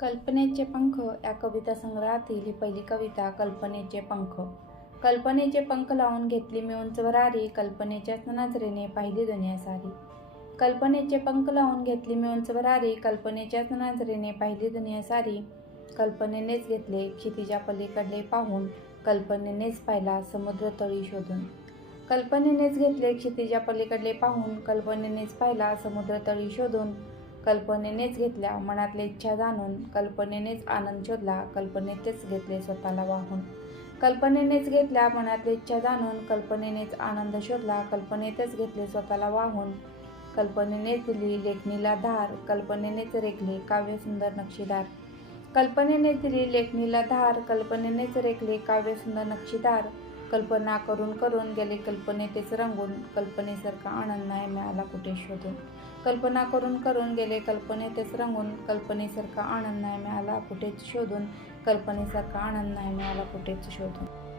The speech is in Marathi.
कल्पनेचे पंख या कविता संग्रहातील ही पहिली कविता कल्पनेचे पंख. कल्पनेचे पंख लावून घेतली मी उंचवरारी कल्पनेच्याच नजरेने पाहिली दुनिया सारी. कल्पनेचे पंख लावून घेतली मी उंचवरारी कल्पनेच्याच नजरेने पाहिली दुनिया सारी. कल्पनेनेच घेतले क्षितिजा पलीकडले पाहून कल्पनेनेच पाहिला समुद्र तळी शोधून. कल्पनेनेच घेतले क्षितिजा पलीकडले पाहून कल्पनेनेच पाहिला समुद्र तळी शोधून. कल्पनेनेच घेतल्या मनातल्या इच्छा जाणून कल्पनेनेच आनंद शोधला कल्पनेतच घेतले स्वतःला वाहून. कल्पनेनेच घेतल्या मनातल्या इच्छा जाणून कल्पनेनेच आनंद शोधला कल्पनेतच घेतले स्वतःला वाहून. कल्पनेनेच दिली लेखणीला धार कल्पनेनेच रेखले काव्य सुंदर नक्षीदार. कल्पनेनेच दिली लेखणीला धार कल्पनेनेच रेखले काव्य सुंदर नक्षीदार. कल्पना करून करून गेले. कल्पनेतेच रंगून कल्पनेसारखा आनंद नाही मिळाला कुठे शोधून. कल्पना करून करून गेले. कल्पनेतेच रंगून कल्पनेसारखा आनंद नाही मिळाला कुठेच शोधून. कल्पनेसारखा आनंद नाही मिळाला कुठेच शोधून.